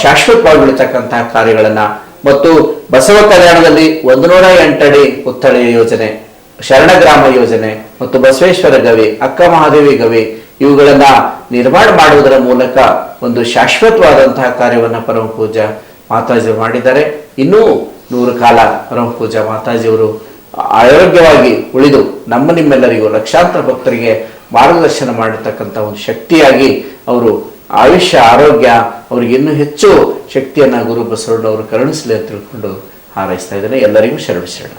ಶಾಶ್ವತವಾಗಿ ಉಳಿತಕ್ಕಂತಹ ಕಾರ್ಯಗಳನ್ನ ಮತ್ತು ಬಸವ ಕಲ್ಯಾಣದಲ್ಲಿ 108 ಅಡಿ ಪುತ್ಥಳಿ ಯೋಜನೆ, ಶರಣಗ್ರಾಮ ಯೋಜನೆ ಮತ್ತು ಬಸವೇಶ್ವರ ಗವಿ, ಅಕ್ಕ ಮಹಾದೇವಿ ಗವಿ ಇವುಗಳನ್ನ ನಿರ್ಮಾಣ ಮಾಡುವುದರ ಮೂಲಕ ಒಂದು ಶಾಶ್ವತವಾದಂತಹ ಕಾರ್ಯವನ್ನ ಪರಮ ಪೂಜ್ಯ ಮಾತಾಜಿಯವರು ಮಾಡಿದ್ದಾರೆ. ಇನ್ನೂ 100 ಕಾಲ ಪರಮ ಪೂಜ್ಯ ಮಾತಾಜಿಯವರು ಆರೋಗ್ಯವಾಗಿ ಉಳಿದು ನಿಮ್ಮೆಲ್ಲರಿಗೂ ಲಕ್ಷಾಂತರ ಭಕ್ತರಿಗೆ ಮಾರ್ಗದರ್ಶನ ಮಾಡಿರ್ತಕ್ಕಂಥ ಒಂದು ಶಕ್ತಿಯಾಗಿ ಅವರು ಆಯುಷ್ಯ ಆರೋಗ್ಯ ಅವ್ರಿಗೆ ಇನ್ನೂ ಹೆಚ್ಚು ಶಕ್ತಿಯನ್ನ ಗುರು ಬಸವಣ್ಣವರು ಕರುಣಿಸಲಿ ಅಂತ ತಿಳ್ಕೊಂಡು ಹಾರೈಸ್ತಾ ಇದ್ದೇನೆ. ಎಲ್ಲರಿಗೂ ಶರಣ.